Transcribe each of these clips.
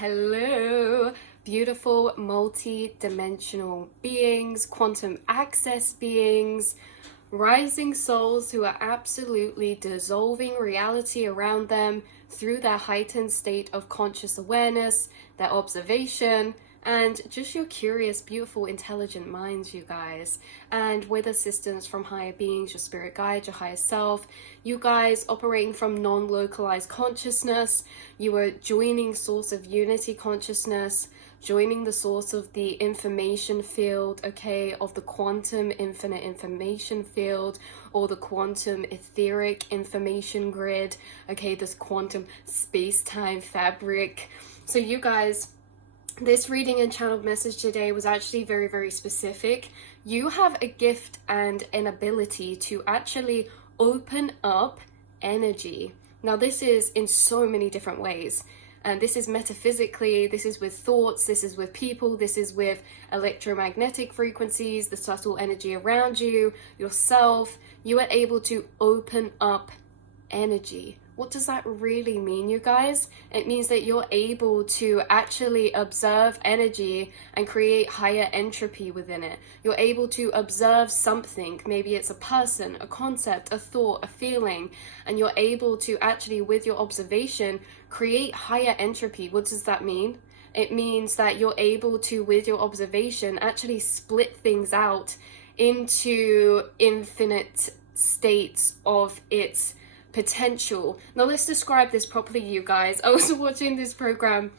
Hello, beautiful multi-dimensional beings, quantum access beings, rising souls who are absolutely dissolving reality around them through their heightened state of conscious awareness, their observation, and just your curious, beautiful, intelligent minds, you guys. And with assistance from higher beings, your spirit guide, your higher self, you guys operating from non-localized consciousness, you are joining source of unity consciousness, joining the source of the information field, okay, of the quantum infinite information field, or the quantum etheric information grid, okay, this quantum space-time fabric. So you guys, this reading and channeled message today was actually very, very specific. You have a gift and an ability to actually open up energy. Now, this is in so many different ways. And this is metaphysically, this is with thoughts, this is with people, this is with electromagnetic frequencies, the subtle energy around you, yourself. You are able to open up energy. What does that really mean, you guys? It means that you're able to actually observe energy and create higher entropy within it. You're able to observe something, maybe it's a person, a concept, a thought, a feeling, and you're able to actually, with your observation, create higher entropy. What does that mean? It means that you're able to, with your observation, actually split things out into infinite states of its potential. Now let's describe this properly, you guys. I was watching this program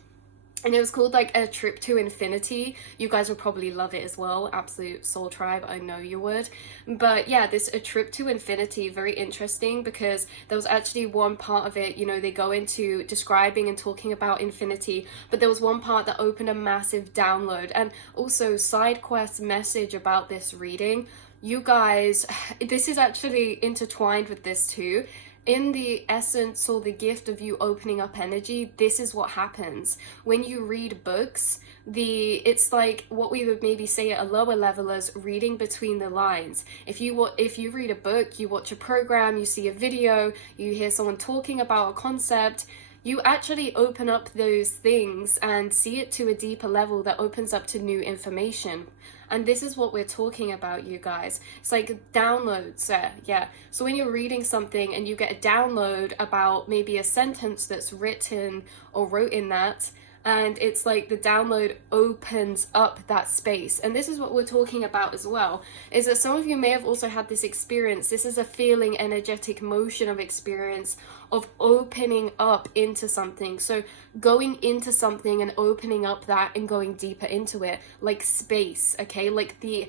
and it was called like A Trip to Infinity. You guys would probably love it as well. Absolute soul tribe, I know you would. But yeah, this A Trip to Infinity, very interesting because there was actually one part of it, you know, they go into describing and talking about infinity, but there was one part that opened a massive download. And also side quest message about this reading, you guys, this is actually intertwined with this too. In the essence or the gift of you opening up energy, this is what happens when you read books. It's like what we would maybe say at a lower level as reading between the lines. If you read a book, you watch a program, you see a video, you hear someone talking about a concept, you actually open up those things and see it to a deeper level that opens up to new information. And this is what we're talking about, you guys. It's like downloads, yeah. So when you're reading something and you get a download about maybe a sentence that's written or wrote in that, and it's like the download opens up that space. And this is what we're talking about as well, is that some of you may have also had this experience. This is a feeling, energetic motion of experience of opening up into something. So going into something and opening up that and going deeper into it, like space, okay, like the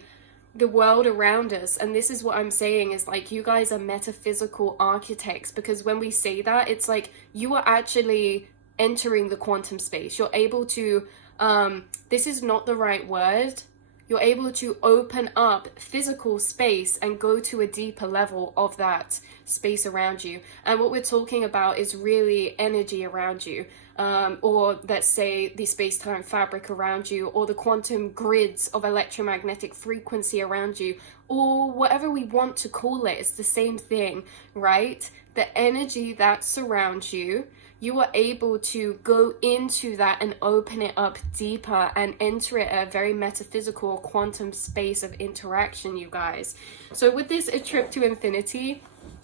world around us. And this is what I'm saying is like, you guys are metaphysical architects, because when we say that, it's like you are actually entering the quantum space. You're able to, this is not the right word, you're able to open up physical space and go to a deeper level of that space around you. And what we're talking about is really energy around you, or let's say the space-time fabric around you, or the quantum grids of electromagnetic frequency around you, or whatever we want to call it. It's the same thing, right? The energy that surrounds you, you are able to go into that and open it up deeper and enter it a very metaphysical quantum space of interaction, you guys. So with this A Trip to Infinity,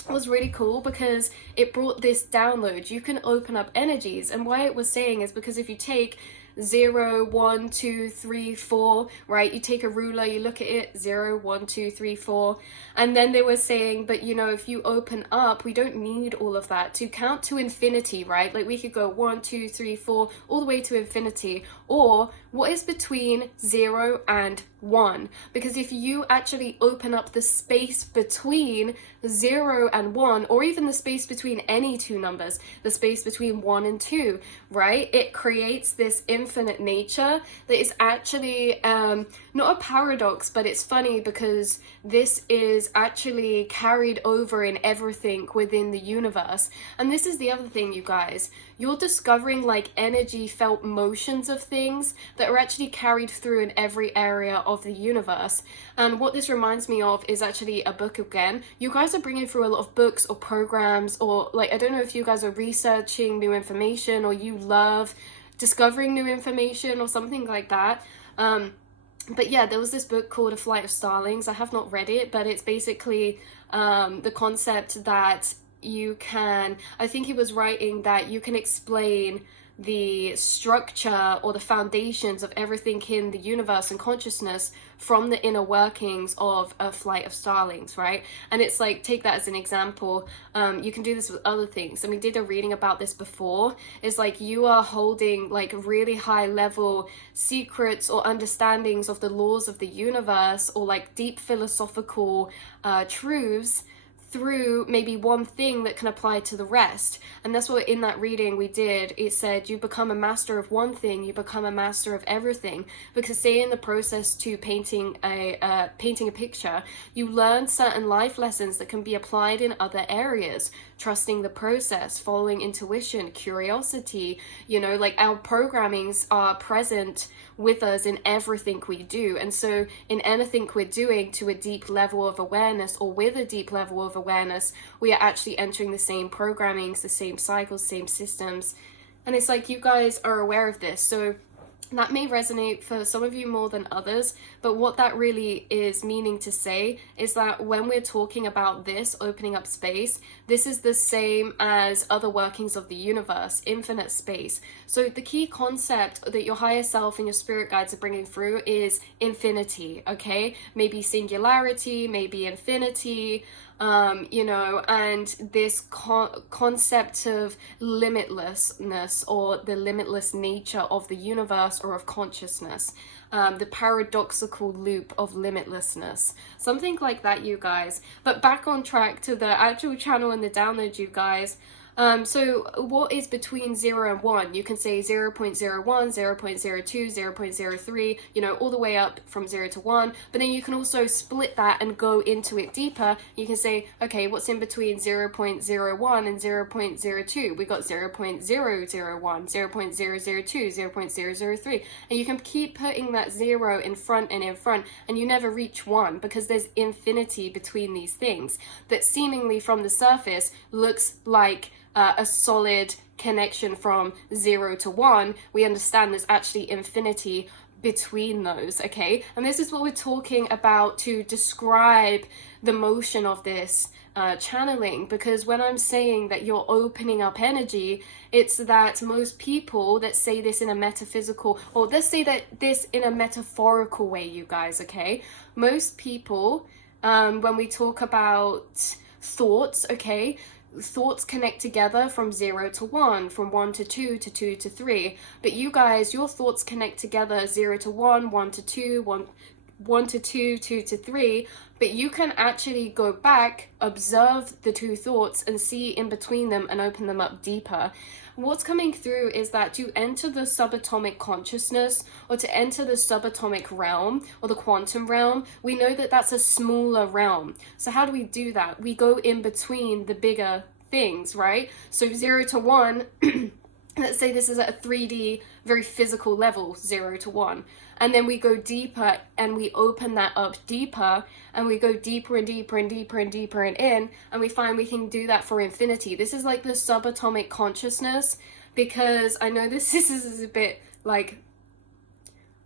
it was really cool because it brought this download. You can open up energies, and why it was saying is because if you take 0, 1, 2, 3, 4, right? You take a ruler, you look at it, 0, 1, 2, 3, 4. And then they were saying, but you know, if you open up, we don't need all of that to count to infinity, right? Like we could go 1, 2, 3, 4, all the way to infinity. Or what is between 0 and 1? Because if you actually open up the space between 0 and 1, or even the space between any two numbers, the space between 1 and 2, right? It creates this infinite nature that is actually not a paradox, but it's funny because this is actually carried over in everything within the universe. And this is the other thing, you guys. You're discovering like energy felt motions of things that are actually carried through in every area of the universe. And what this reminds me of is actually a book again. You guys are bringing through a lot of books or programs, or like, I don't know if you guys are researching new information or you love discovering new information or something like that. But yeah, there was this book called A Flight of Starlings. I have not read it, but it's basically the concept that you can, I think he was writing that you can explain the structure or the foundations of everything in the universe and consciousness from the inner workings of a flight of starlings, right? And it's like, take that as an example. You can do this with other things, and we did a reading about this before. It's like you are holding like really high level secrets or understandings of the laws of the universe, or like deep philosophical truths through maybe one thing that can apply to the rest. And that's what in that reading we did. It said you become a master of one thing, you become a master of everything. Because say in the process to painting a picture, you learn certain life lessons that can be applied in other areas. Trusting the process, following intuition, curiosity, you know, like our programmings are present with us in everything we do. And so in anything we're doing to a deep level of awareness, or with a deep level of awareness, we are actually entering the same programmings, the same cycles, same systems. And it's like you guys are aware of this. So that may resonate for some of you more than others, but what that really is meaning to say is that when we're talking about this opening up space, this is the same as other workings of the universe, infinite space. So the key concept that your higher self and your spirit guides are bringing through is infinity, okay? Maybe singularity, maybe infinity, you know, and this concept of limitlessness, or the limitless nature of the universe or of consciousness, the paradoxical loop of limitlessness, something like that, you guys. But back on track to the actual channel and the download, you guys. So what is between 0 and 1? You can say 0.01, 0.02, 0.03, you know, all the way up from 0 to 1. But then you can also split that and go into it deeper. You can say, okay, what's in between 0.01 and 0.02? We got 0.001, 0.002, 0.003. And you can keep putting that 0 in front and in front, and you never reach 1, because there's infinity between these things that seemingly from the surface looks like a solid connection from 0 to 1. We understand there's actually infinity between those, okay? And this is what we're talking about to describe the motion of this channeling, because when I'm saying that you're opening up energy, it's that most people that say this in a metaphysical, or let's say that this in a metaphorical way, you guys, okay? Most people, when we talk about thoughts, okay, thoughts connect together from 0 to 1, from 1 to 2 to 2 to 3. But you guys, your thoughts connect together 0 to 1, 1 to 2, 1 to 2, 2 to 3. But you can actually go back, observe the two thoughts, and see in between them and open them up deeper. What's coming through is that to enter the subatomic consciousness, or to enter the subatomic realm or the quantum realm, we know that that's a smaller realm. So how do we do that? We go in between the bigger things, right? So 0 to 1, let's say this is at a 3D, very physical level, 0 to 1. And then we go deeper and we open that up deeper, and we go deeper and deeper and deeper and deeper and in, and we find we can do that for infinity. This is like the subatomic consciousness, because I know this is a bit like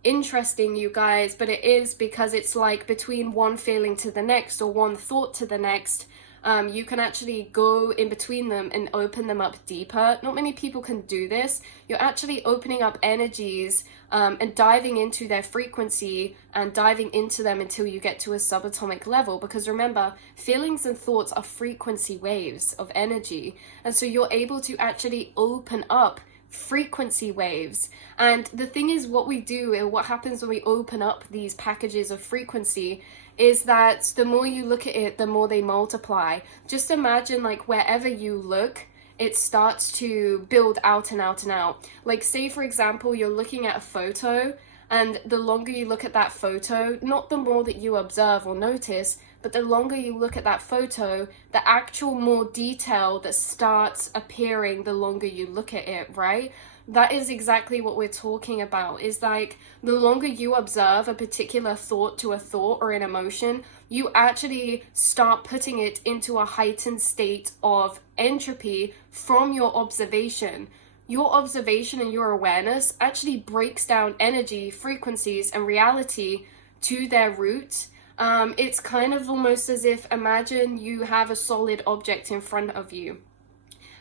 interesting, you guys, but it is, because it's like between one feeling to the next, or one thought to the next. You can actually go in between them and open them up deeper. Not many people can do this. You're actually opening up energies and diving into their frequency and diving into them until you get to a subatomic level. Because remember, feelings and thoughts are frequency waves of energy. And so you're able to actually open up frequency waves. And the thing is, what we do, and what happens when we open up these packages of frequency, is that the more you look at it, the more they multiply. Just imagine, like, wherever you look, it starts to build out and out and out. Like, say for example, you're looking at a photo, and the longer you look at that photo, not the more that you observe or notice, but the longer you look at that photo, the actual more detail that starts appearing the longer you look at it, right? That is exactly what we're talking about. Is like, the longer you observe a particular thought to a thought or an emotion, you actually start putting it into a heightened state of entropy from your observation. your observation and your awareness actually breaks down energy, frequencies, and reality to their root. It's kind of almost as if, imagine you have a solid object in front of you.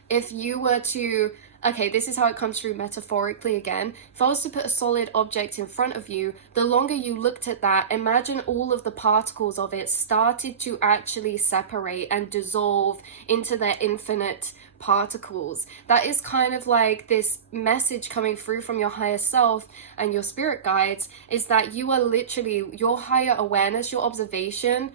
If you were to, okay, this is how it comes through metaphorically again. If I was to put a solid object in front of you, the longer you looked at that, imagine all of the particles of it started to actually separate and dissolve into their infinite particles. That is kind of like this message coming through from your higher self and your spirit guides, is that you are literally, your higher awareness, your observation,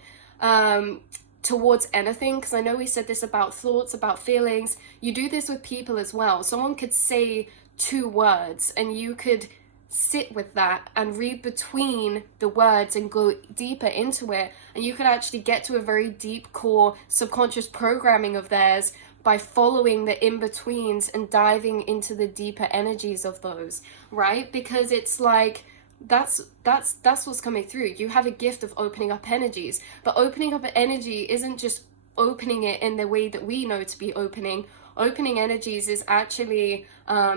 towards anything, because I know we said this about thoughts, about feelings. You do this with people as well. Someone could say 2 words and you could sit with that and read between the words and go deeper into it, and you could actually get to a very deep core subconscious programming of theirs by following the in-betweens and diving into the deeper energies of those, right? Because it's like, that's what's coming through. You have a gift of opening up energies, but opening up an energy isn't just opening it in the way that we know to be opening. Opening energies is actually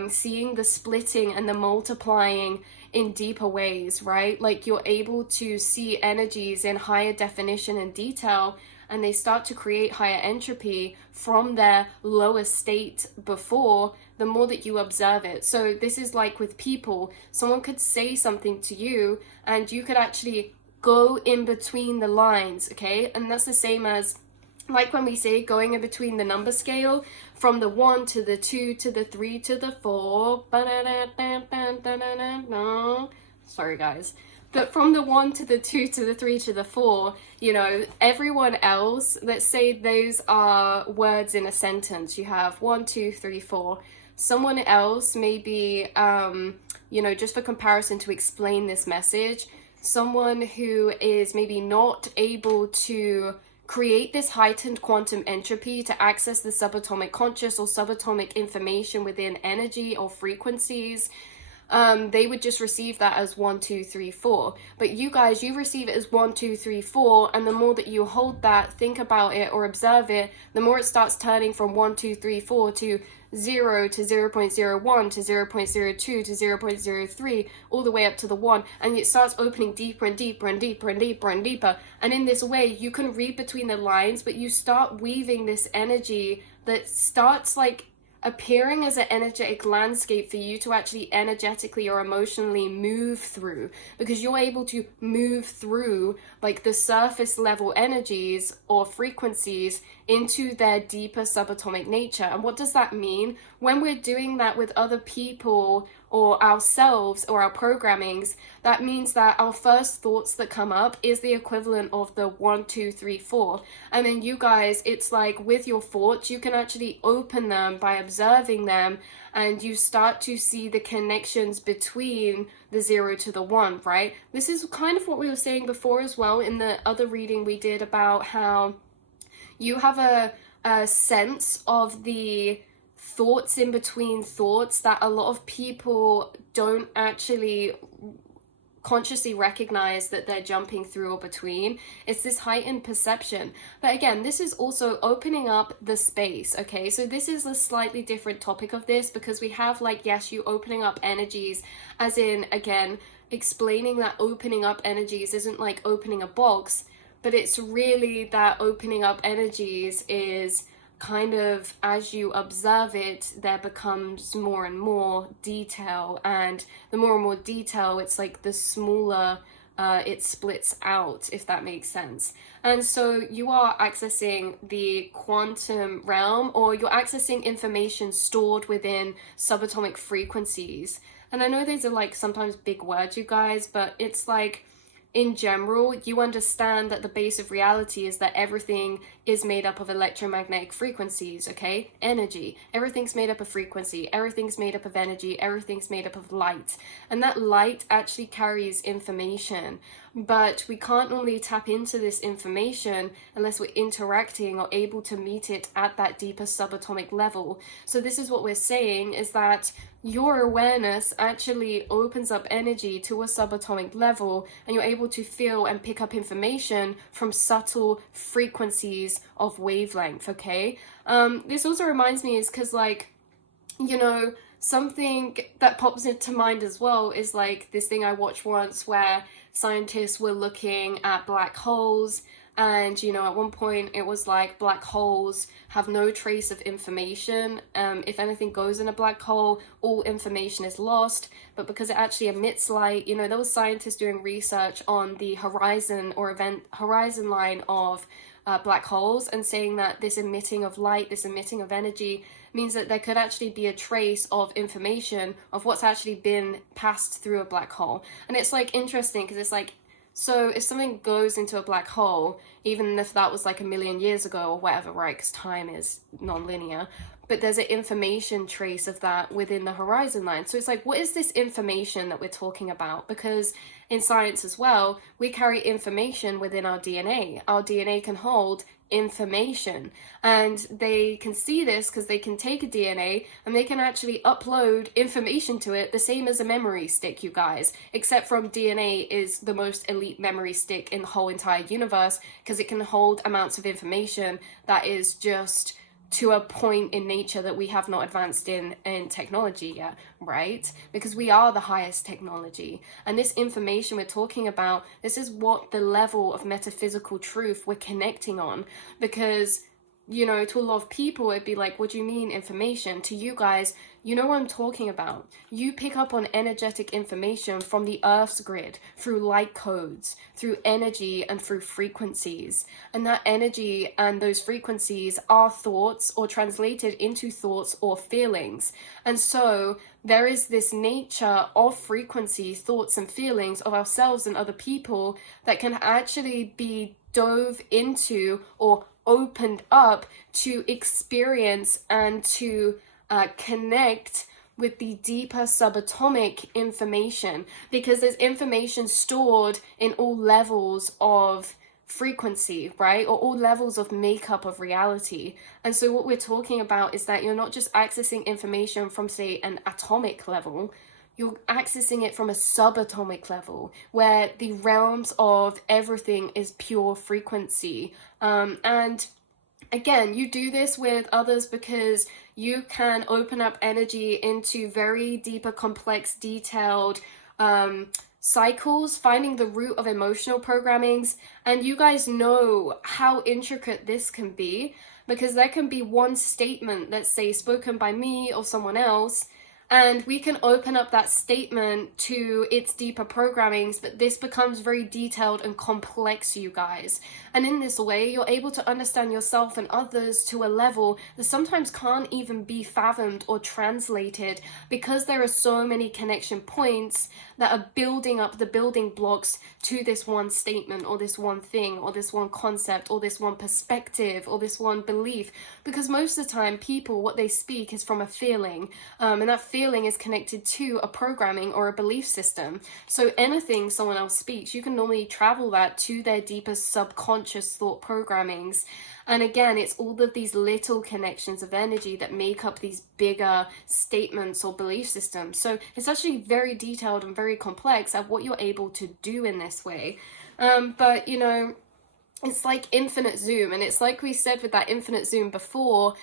seeing the splitting and the multiplying in deeper ways, right? Like, you're able to see energies in higher definition and detail, and they start to create higher entropy from their lower state before, the more that you observe it. So this is like with people. Someone could say something to you and you could actually go in between the lines, okay? And that's the same as, like when we say going in between the number scale, from the 1 to the 2 to the 3 to the 4. Sorry guys. But from the 1 to the 2 to the 3 to the 4, you know, everyone else, let's say those are words in a sentence. You have 1, 2, 3, 4. Someone else, maybe, you know, just for comparison to explain this message, someone who is maybe not able to create this heightened quantum entropy to access the subatomic conscious or subatomic information within energy or frequencies, they would just receive that as 1, 2, 3, 4. But you guys, you receive it as 1, 2, 3, 4, and the more that you hold that, think about it, or observe it, the more it starts turning from 1, 2, 3, 4 to 0 to 0.01 to 0.02 to 0.03, all the way up to the 1, and it starts opening deeper and deeper and deeper and deeper and deeper. And in this way, you can read between the lines, but you start weaving this energy that starts like appearing as an energetic landscape for you to actually energetically or emotionally move through, because you're able to move through like the surface level energies or frequencies into their deeper subatomic nature. And what does that mean? When we're doing that with other people or ourselves or our programmings, that means that our first thoughts that come up is the equivalent of the 1, 2, 3, 4. And then you guys, it's like with your thoughts, you can actually open them by observing them, and you start to see the connections between the 0 to the 1, right? This is kind of what we were saying before as well in the other reading we did about how you have a sense of the thoughts in between thoughts that a lot of people don't actually consciously recognize that they're jumping through or between. It's this heightened perception. But again, this is also opening up the space, okay? So this is a slightly different topic of this, because we have like, yes, you opening up energies, as in, again, explaining that opening up energies isn't like opening a box, but it's really that opening up energies is kind of, as you observe it, there becomes more and more detail, and the more and more detail, it's like the smaller it splits out, if that makes sense. And so you are accessing the quantum realm, or you're accessing information stored within subatomic frequencies. And I know these are like sometimes big words, you guys, but it's like, in general, you understand that the base of reality is that everything is made up of electromagnetic frequencies, okay? Energy. Everything's made up of frequency. Everything's made up of energy. Everything's made up of light. And that light actually carries information. But we can't only tap into this information unless we're interacting or able to meet it at that deeper subatomic level. So this is what we're saying, is that your awareness actually opens up energy to a subatomic level, and you're able to feel and pick up information from subtle frequencies of wavelength, okay? This also reminds me, is because, like, you know, something that pops into mind as well is like this thing I watched once where scientists were looking at black holes, and at one point it was like black holes have no trace of information. If anything goes in a black hole, all information is lost. But because it actually emits light, there was scientists doing research on the horizon or event horizon line of black holes, and saying that this emitting of light, this emitting of energy, means that there could actually be a trace of information of what's actually been passed through a black hole. And it's like interesting because it's like, so if something goes into a black hole, even if that was like a million years ago or whatever, right, because time is non-linear, but there's an information trace of that within the horizon line. So it's like, what is this information that we're talking about? Because in science as well, we carry information within our DNA. Our DNA can hold information, and they can see this because they can take a DNA and they can actually upload information to it, the same as a memory stick, you guys, except from DNA is the most elite memory stick in the whole entire universe, because it can hold amounts of information that is just to a point in nature that we have not advanced in technology yet, right? Because we are the highest technology. And this information we're talking about, this is what the level of metaphysical truth we're connecting on. Because, to a lot of people, it'd be like, what do you mean information? To you guys, you know what I'm talking about. You pick up on energetic information from the Earth's grid, through light codes, through energy, and through frequencies. And that energy and those frequencies are thoughts, or translated into thoughts or feelings. And so there is this nature of frequency, thoughts and feelings of ourselves and other people that can actually be dove into or opened up to experience and to connect with the deeper subatomic information, because there's information stored in all levels of frequency, right? Or all levels of makeup of reality. And so what we're talking about is that you're not just accessing information from, say, an atomic level, you're accessing it from a subatomic level, where the realms of everything is pure frequency. And again, you do this with others because you can open up energy into very deeper, complex, detailed cycles, finding the root of emotional programmings. And you guys know how intricate this can be, because there can be one statement, let's say, spoken by me or someone else, and we can open up that statement to its deeper programmings, but this becomes very detailed and complex, you guys. And in this way, you're able to understand yourself and others to a level that sometimes can't even be fathomed or translated, because there are so many connection points that are building up the building blocks to this one statement, or this one thing, or this one concept, or this one perspective, or this one belief. Because most of the time, people, what they speak is from a feeling, and that feeling is connected to a programming or a belief system. So anything someone else speaks, you can normally travel that to their deepest subconscious thought programmings. And again, it's all of these little connections of energy that make up these bigger statements or belief systems. So it's actually very detailed and very complex at what you're able to do in this way. But it's like infinite zoom, and it's like we said with that infinite zoom before,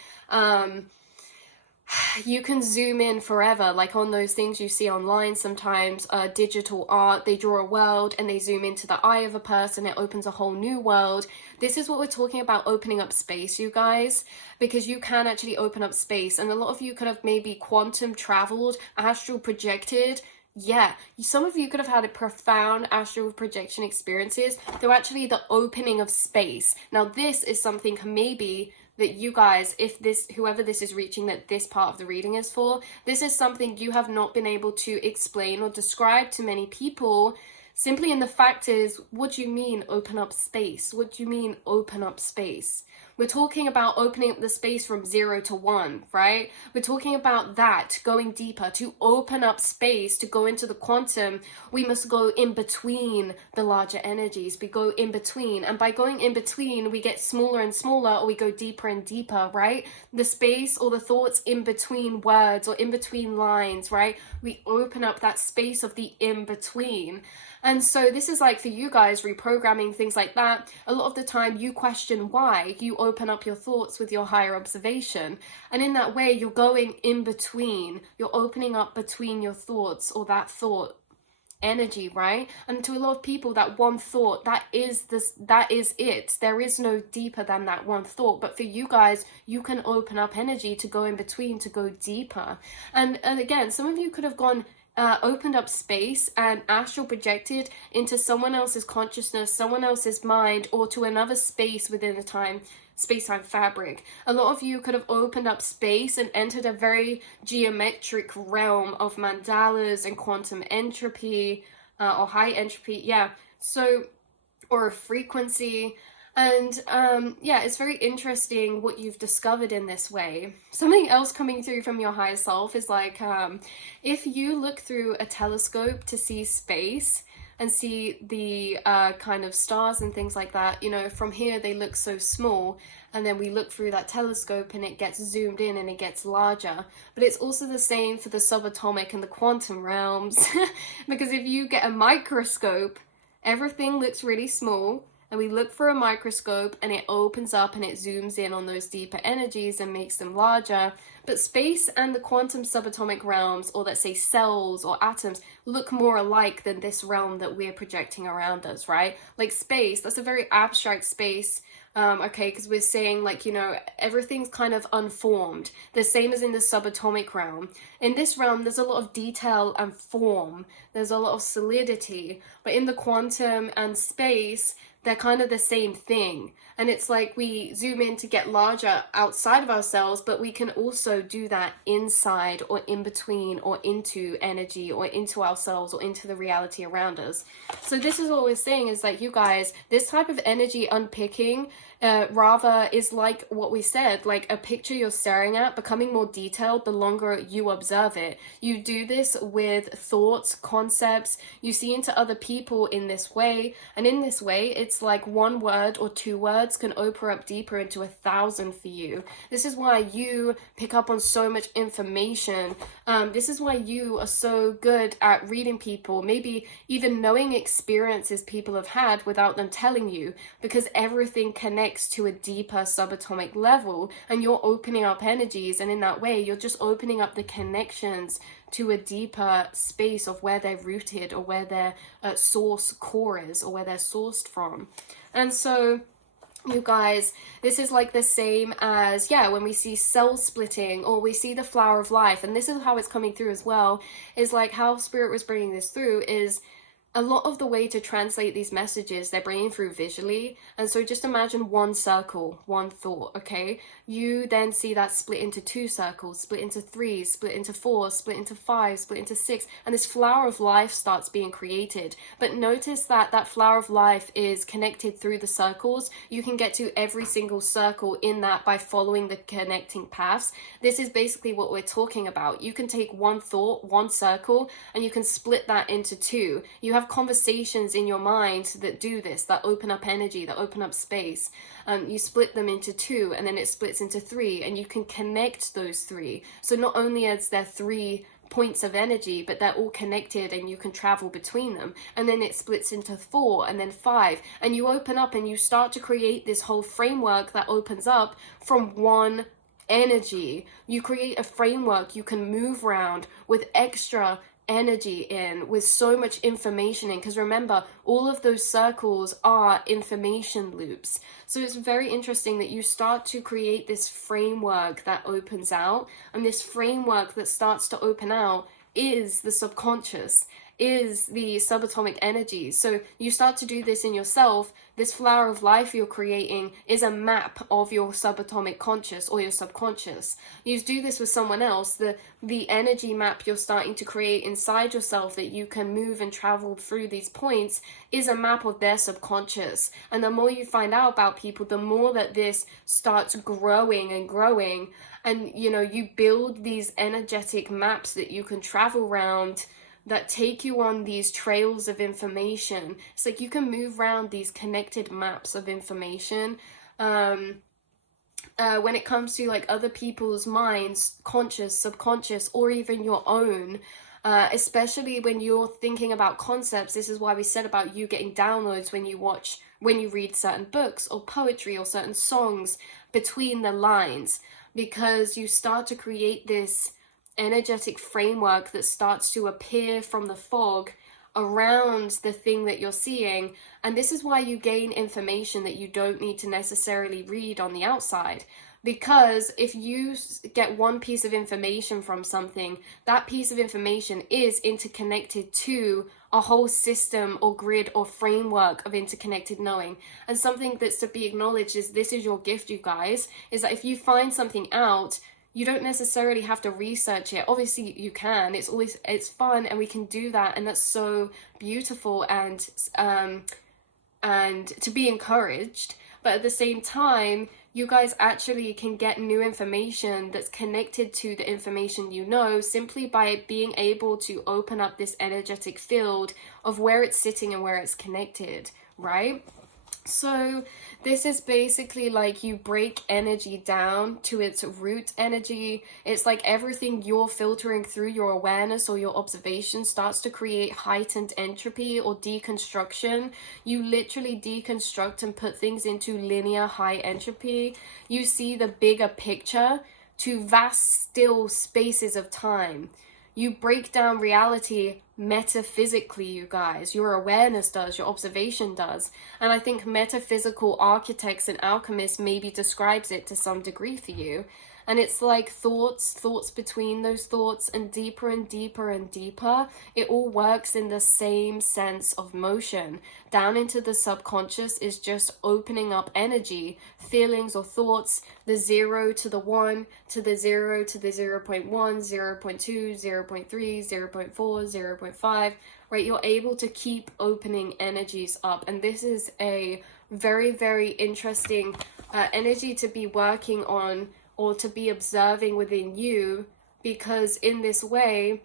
you can zoom in forever, like on those things you see online sometimes, digital art, they draw a world and they zoom into the eye of a person, it opens a whole new world. This is what we're talking about, opening up space, you guys, because you can actually open up space. And a lot of you could have maybe quantum traveled, astral projected. Yeah, some of you could have had a profound astral projection experiences. They're actually the opening of space. Now this is something maybe that you guys, if this, whoever this is reaching, that this part of the reading is for, this is something you have not been able to explain or describe to many people. Simply, and the fact is, what do you mean open up space? What do you mean open up space? We're talking about opening up the space from 0 to 1, right? We're talking about that, going deeper. To open up space, to go into the quantum, we must go in between the larger energies. We go in between. And by going in between, we get smaller and smaller, or we go deeper and deeper, right? The space or the thoughts in between words or in between lines, right? We open up that space of the in between. And so this is like for you guys, reprogramming, things like that. A lot of the time you question why. You open up your thoughts with your higher observation. And in that way, you're going in between, you're opening up between your thoughts, or that thought energy, right? And to a lot of people, that one thought, that is it. There is no deeper than that one thought. But for you guys, you can open up energy to go in between, to go deeper. And again, some of you could have gone opened up space and astral projected into someone else's consciousness, someone else's mind, or to another space within the space-time fabric. A lot of you could have opened up space and entered a very geometric realm of mandalas and quantum entropy, or high entropy, yeah. So, or a frequency. And yeah, it's very interesting what you've discovered in this way. Something else coming through from your higher self is like, if you look through a telescope to see space and see the kind of stars and things like that, you know, from here they look so small, and then we look through that telescope and it gets zoomed in and it gets larger. But it's also the same for the subatomic and the quantum realms, because if you get a microscope, everything looks really small, and we look for a microscope and it opens up and it zooms in on those deeper energies and makes them larger. But space and the quantum subatomic realms, or let's say cells or atoms, look more alike than this realm that we're projecting around us, right? Like space, that's a very abstract space. Okay, because we're saying, like, you know, everything's kind of unformed, the same as in the subatomic realm. In this realm, there's a lot of detail and form, there's a lot of solidity, but in the quantum and space, they're kind of the same thing. And it's like we zoom in to get larger outside of ourselves, but we can also do that inside or in between or into energy or into ourselves or into the reality around us. So this is what we're saying, is like, you guys, this type of energy unpicking rather is like what we said, like a picture you're staring at, becoming more detailed the longer you observe it. You do this with thoughts, concepts, you see into other people in this way, and in this way it's like one word or two words can open up deeper into 1,000 for you. This is why you pick up on so much information. This is why you are so good at reading people, maybe even knowing experiences people have had without them telling you, because everything connects to a deeper subatomic level, and you're opening up energies, and in that way you're just opening up the connections to a deeper space of where they're rooted, or where their source core is, or where they're sourced from. And so, you guys, this is like the same as, yeah, when we see cell splitting, or we see the flower of life, and this is how it's coming through as well, is like how Spirit was bringing this through is a lot of the way to translate these messages, they're bringing through visually. And so just imagine one circle, one thought, okay? You then see that split into 2 circles, split into 3, split into 4, split into 5, split into 6, and this flower of life starts being created. But notice that that flower of life is connected through the circles. You can get to every single circle in that by following the connecting paths. This is basically what we're talking about. You can take one thought, one circle, and you can split that into 2. You have conversations in your mind that do this, that open up energy, that open up space. You split them into 2, and then it splits into 3, and you can connect those 3. So not only is there 3 points of energy, but they're all connected and you can travel between them. And then it splits into 4 and then 5, and you open up and you start to create this whole framework that opens up from one energy. You create a framework you can move around with extra energy in, with so much information in, because remember, all of those circles are information loops. So it's very interesting that you start to create this framework that opens out, and this framework that starts to open out is the subconscious, is the subatomic energy. So you start to do this in yourself. This flower of life you're creating is a map of your subatomic conscious or your subconscious. You do this with someone else, the energy map you're starting to create inside yourself that you can move and travel through these points is a map of their subconscious. And the more you find out about people, the more that this starts growing and growing, and you know, you build these energetic maps that you can travel around, that take you on these trails of information. It's like you can move around these connected maps of information. When it comes to like other people's minds, conscious, subconscious, or even your own, especially when you're thinking about concepts. This is why we said about you getting downloads when you watch when you read certain books or poetry or certain songs between the lines, because you start to create this energetic framework that starts to appear from the fog around the thing that you're seeing. And this is why you gain information that you don't need to necessarily read on the outside. Because if you get one piece of information from something, that piece of information is interconnected to a whole system or grid or framework of interconnected knowing. And something that's to be acknowledged is, this is your gift, you guys, is that if you find something out, you don't necessarily have to research it. Obviously you can, it's fun, and we can do that, and that's so beautiful and to be encouraged. But at the same time, you guys actually can get new information that's connected to the information you know, simply by being able to open up this energetic field of where it's sitting and where it's connected, right? So this is basically like you break energy down to its root energy. It's like everything you're filtering through your awareness or your observation starts to create heightened entropy or deconstruction. You literally deconstruct and put things into linear high entropy. You see the bigger picture to vast still spaces of time. You break down reality metaphysically, you guys. Your awareness does, your observation does. And I think metaphysical architects and alchemists maybe describes it to some degree for you. And it's like thoughts between those thoughts, and deeper and deeper and deeper. It all works in the same sense of motion. Down into the subconscious is just opening up energy, feelings or thoughts, the 0 to the 1, to the 0 to the 0.1, 0.2, 0.3, 0.4, 0.5, right? You're able to keep opening energies up. And this is a very, very interesting energy to be working on, or to be observing within you, because in this way,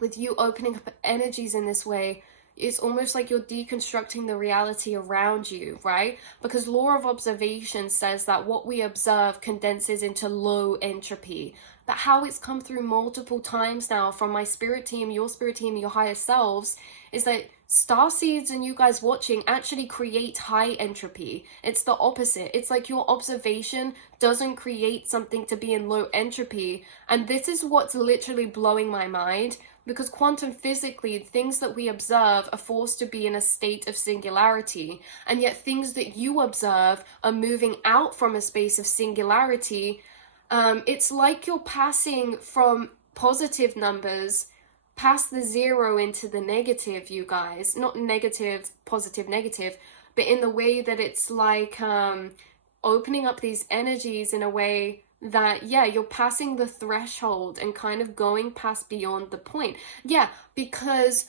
with you opening up energies in this way, it's almost like you're deconstructing the reality around you, right? Because law of observation says that what we observe condenses into low entropy. But how it's come through multiple times now from my spirit team, your higher selves, is that star seeds and you guys watching actually create high entropy. It's the opposite. It's like your observation doesn't create something to be in low entropy. And this is what's literally blowing my mind, because quantum physically, things that we observe are forced to be in a state of singularity, and yet things that you observe are moving out from a space of singularity. It's like you're passing from positive numbers past the 0 into the negative, you guys. Not negative, positive, negative, but in the way that it's like opening up these energies in a way that, yeah, you're passing the threshold and kind of going past beyond the point. Yeah, because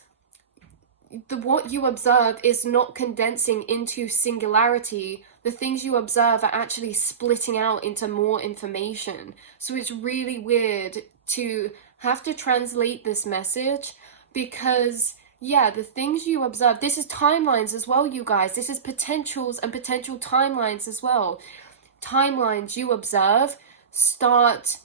what you observe is not condensing into singularity. The things you observe are actually splitting out into more information. So it's really weird to have to translate this message, because yeah, the things you observe, this is timelines as well, you guys. This is potentials and potential timelines as well. Timelines you observe start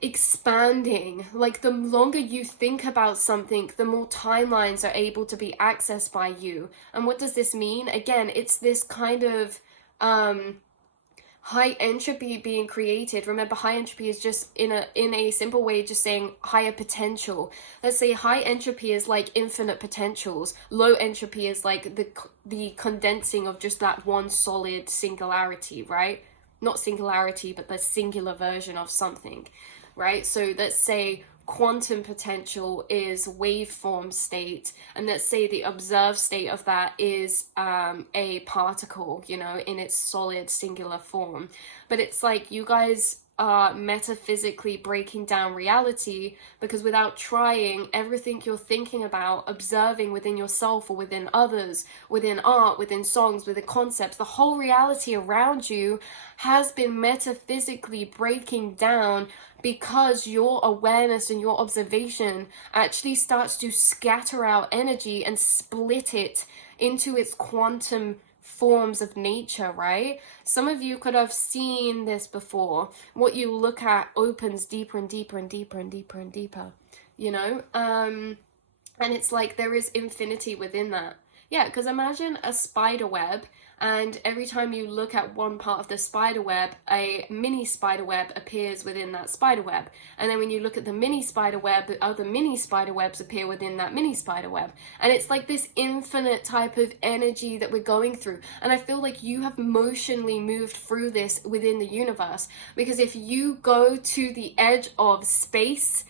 expanding. Like the longer you think about something, the more timelines are able to be accessed by you. And what does this mean? Again, it's this kind of high entropy being created. Remember, high entropy is just in a simple way just saying higher potential. Let's say high entropy is like infinite potentials. Low entropy is like the condensing of just that one solid singularity, right? Not singularity, but the singular version of something, right? So let's say quantum potential is waveform state, and let's say the observed state of that is a particle, you know, in its solid singular form. But it's like you guys are metaphysically breaking down reality, because without trying, everything you're thinking about, observing within yourself or within others, within art, within songs, within concepts, the whole reality around you has been metaphysically breaking down, because your awareness and your observation actually starts to scatter out energy and split it into its quantum forms of nature, right? Some of you could have seen this before. What you look at opens deeper and deeper and deeper and deeper and deeper, you know? And it's like there is infinity within that. Yeah, because imagine a spider web, and every time you look at one part of the spider web, a mini spider web appears within that spider web. And then when you look at the mini spider web, the other mini spider webs appear within that mini spider web. And it's like this infinite type of energy that we're going through. And I feel like you have motionally moved through this within the universe. Because if you go to the edge of space,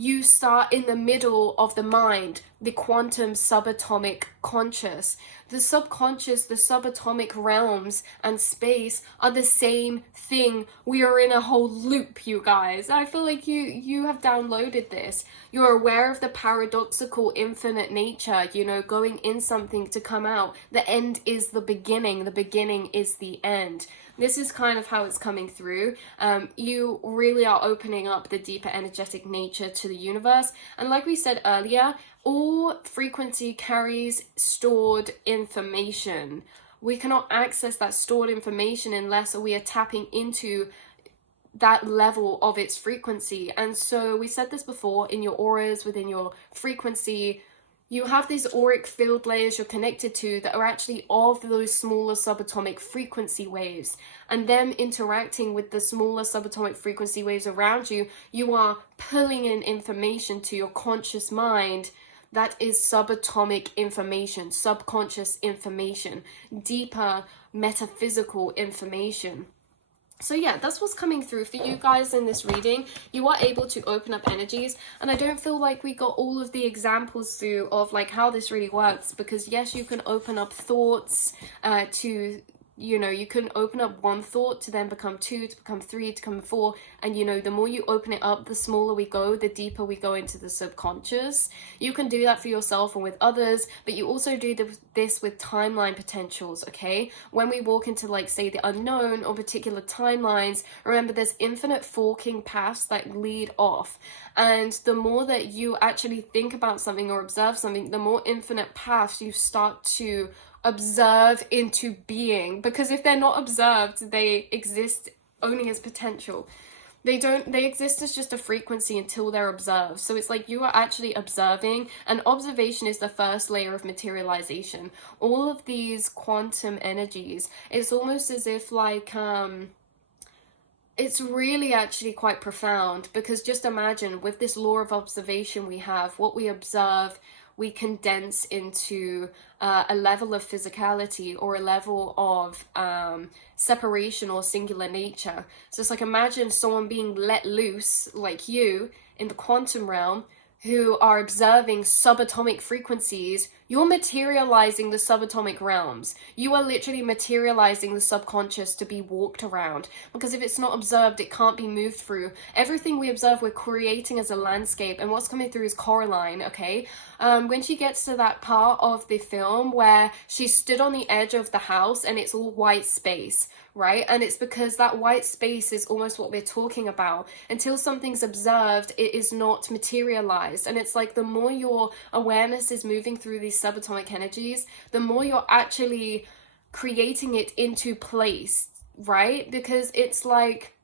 you start in the middle of the mind, the quantum subatomic conscious. The subconscious, the subatomic realms and space are the same thing. We are in a whole loop, you guys. I feel like you have downloaded this. You're aware of the paradoxical infinite nature, you know, going in something to come out. The end is the beginning is the end. This is kind of how it's coming through. You really are opening up the deeper energetic nature to the universe. And like we said earlier, all frequency carries stored information. We cannot access that stored information unless we are tapping into that level of its frequency. And so we said this before, in your auras, within your frequency, you have these auric field layers you're connected to that are actually of those smaller subatomic frequency waves. And them interacting with the smaller subatomic frequency waves around you, you are pulling in information to your conscious mind that is subatomic information, subconscious information, deeper metaphysical information. So yeah, that's what's coming through for you guys in this reading. You are able to open up energies, and I don't feel like we got all of the examples through of like how this really works, because yes, you can open up thoughts to, you know, you can open up one thought to then become two, to become three, to become four. And, you know, the more you open it up, the smaller we go, the deeper we go into the subconscious. You can do that for yourself and with others, but you also do this with timeline potentials, okay? When we walk into, like, say, the unknown or particular timelines, remember there's infinite forking paths that lead off. And the more that you actually think about something or observe something, the more infinite paths you start to observe into being, because if they're not observed, they exist only as potential. They exist as just a frequency until they're observed. So it's like you are actually observing, and observation is the first layer of materialization. All of these quantum energies, it's almost as if like it's really actually quite profound, because just imagine with this law of observation we have, what we observe, we condense into a level of physicality or a level of separation or singular nature. So it's like, imagine someone being let loose, like you, in the quantum realm, who are observing subatomic frequencies. You're materializing the subatomic realms. You are literally materializing the subconscious to be walked around, because if it's not observed, it can't be moved through. Everything we observe, we're creating as a landscape, and what's coming through is Coraline, okay? When she gets to that part of the film where she stood on the edge of the house and it's all white space, right? And it's because that white space is almost what we're talking about. Until something's observed, it is not materialized. And it's like the more your awareness is moving through these subatomic energies, the more you're actually creating it into place, right? Because it's like,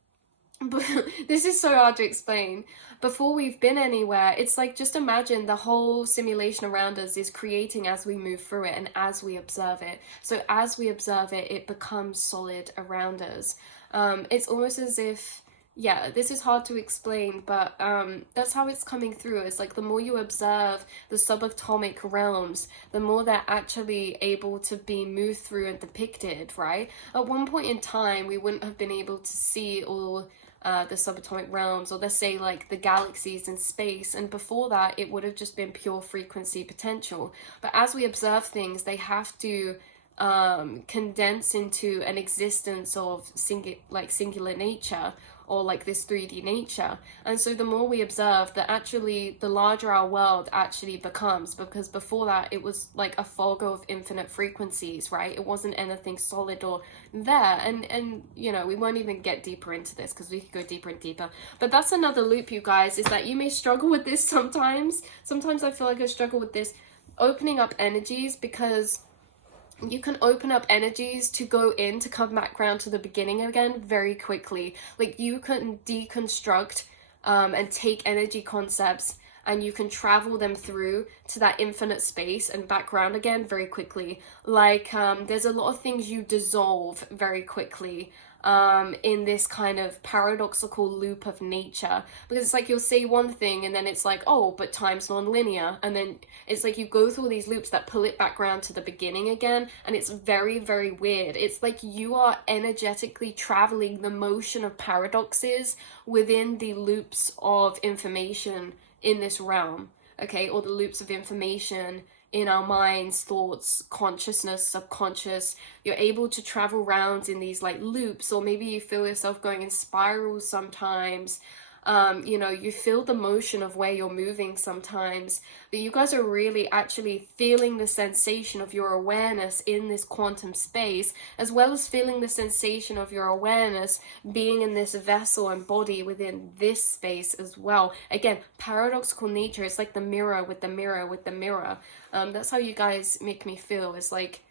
this is so hard to explain. Before we've been anywhere, it's like, just imagine the whole simulation around us is creating as we move through it and as we observe it. So as we observe it, it becomes solid around us. It's almost as if, yeah, this is hard to explain, but that's how it's coming through. It's like the more you observe the subatomic realms, the more they're actually able to be moved through and depicted, right? At one point in time, we wouldn't have been able to see all the subatomic realms, or let's say like the galaxies in space, and before that it would have just been pure frequency potential. But as we observe things, they have to condense into an existence of singular nature, or like this 3D nature. And so the more we observe, that actually the larger our world actually becomes, because before that it was like a fog of infinite frequencies, right? It wasn't anything solid or there. And you know, we won't even get deeper into this because we could go deeper and deeper. But that's another loop, you guys, is that you may struggle with this sometimes. Sometimes I feel like I struggle with this, opening up energies, because you can open up energies to go in, to come back around to the beginning again very quickly. Like you can deconstruct and take energy concepts and you can travel them through to that infinite space and back around again very quickly. Like there's a lot of things you dissolve very quickly in this kind of paradoxical loop of nature, because it's like you'll say one thing and then it's like, oh, but time's non-linear, and then it's like you go through all these loops that pull it back around to the beginning again, and it's very, very weird. It's like you are energetically traveling the motion of paradoxes within the loops of information in this realm, okay, or the loops of information in our minds, thoughts, consciousness, subconscious. You're able to travel around in these like loops, or maybe you feel yourself going in spirals sometimes. You know, you feel the motion of where you're moving sometimes, but you guys are really actually feeling the sensation of your awareness in this quantum space, as well as feeling the sensation of your awareness being in this vessel and body within this space as well. Again, paradoxical nature. It's like the mirror with the mirror with the mirror. That's how you guys make me feel. It's like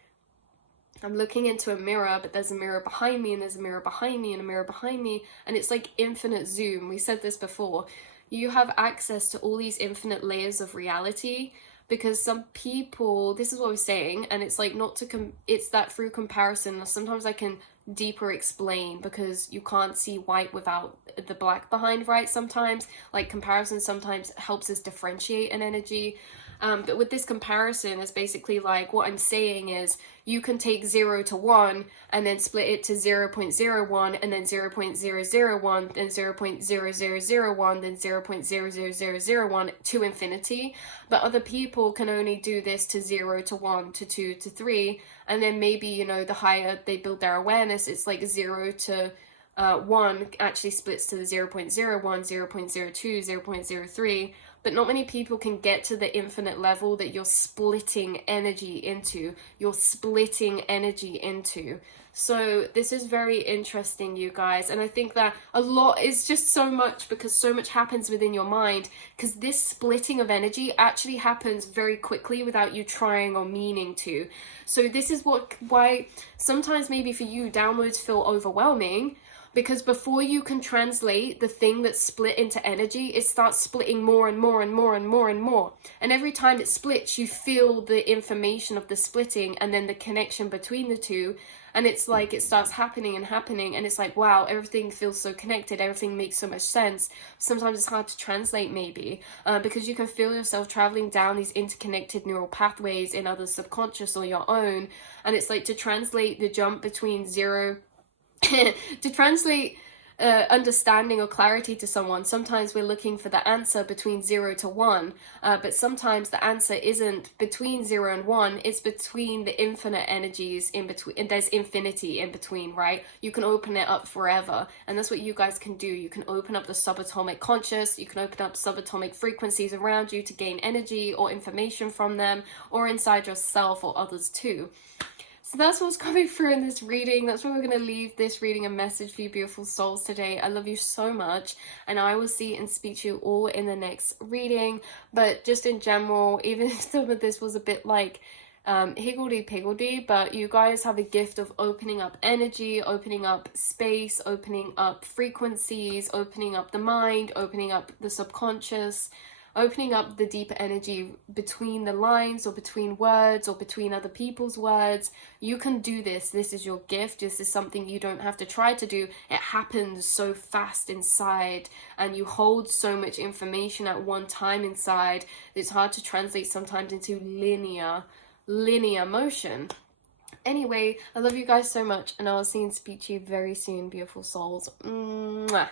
I'm looking into a mirror, but there's a mirror behind me, and there's a mirror behind me, and a mirror behind me, and it's like infinite zoom. We said this before. You have access to all these infinite layers of reality, because some people, this is what we're saying, and it's like not to it's that through comparison, sometimes I can deeper explain, because you can't see white without the black behind, right? Sometimes, like, comparison sometimes helps us differentiate an energy. But with this comparison, it's basically like what I'm saying is you can take 0 to 1 and then split it to 0.01 and then 0.001, then 0.0001, then 0.00001 to infinity. But other people can only do this to 0 to 1 to 2 to 3. And then maybe, you know, the higher they build their awareness, it's like 0 to 1 actually splits to the 0.01, 0.02, 0.03. But not many people can get to the infinite level that you're splitting energy into. You're splitting energy into. So this is very interesting, you guys. And I think that a lot is just so much, because so much happens within your mind, because this splitting of energy actually happens very quickly without you trying or meaning to. So this is why sometimes maybe for you downloads feel overwhelming, because before you can translate the thing that's split into energy, it starts splitting more and more and more and more and more. And every time it splits, you feel the information of the splitting and then the connection between the two. And it's like it starts happening and happening, and it's like, wow, everything feels so connected, everything makes so much sense. Sometimes it's hard to translate, maybe, because you can feel yourself traveling down these interconnected neural pathways in others' subconscious or your own. And it's like to translate the jump between 0 to translate understanding or clarity to someone, sometimes we're looking for the answer between 0 to 1, but sometimes the answer isn't between 0 and 1, it's between the infinite energies in between, and there's infinity in between, right? You can open it up forever, and that's what you guys can do. You can open up the subatomic conscious, you can open up subatomic frequencies around you to gain energy or information from them, or inside yourself or others too. So that's what's coming through in this reading. That's where we're going to leave this reading, a message for you beautiful souls today. I love you so much, and I will see and speak to you all in the next reading. But just in general, even if some of this was a bit like higgledy-piggledy, but you guys have a gift of opening up energy, opening up space, opening up frequencies, opening up the mind, opening up the subconscious, opening up the deeper energy between the lines, or between words, or between other people's words. You can do this. This is your gift. This is something you don't have to try to do. It happens so fast inside, and you hold so much information at one time inside. It's hard to translate sometimes into linear motion. Anyway, I love you guys so much, and I'll see and speak to you very soon, beautiful souls. Mwah.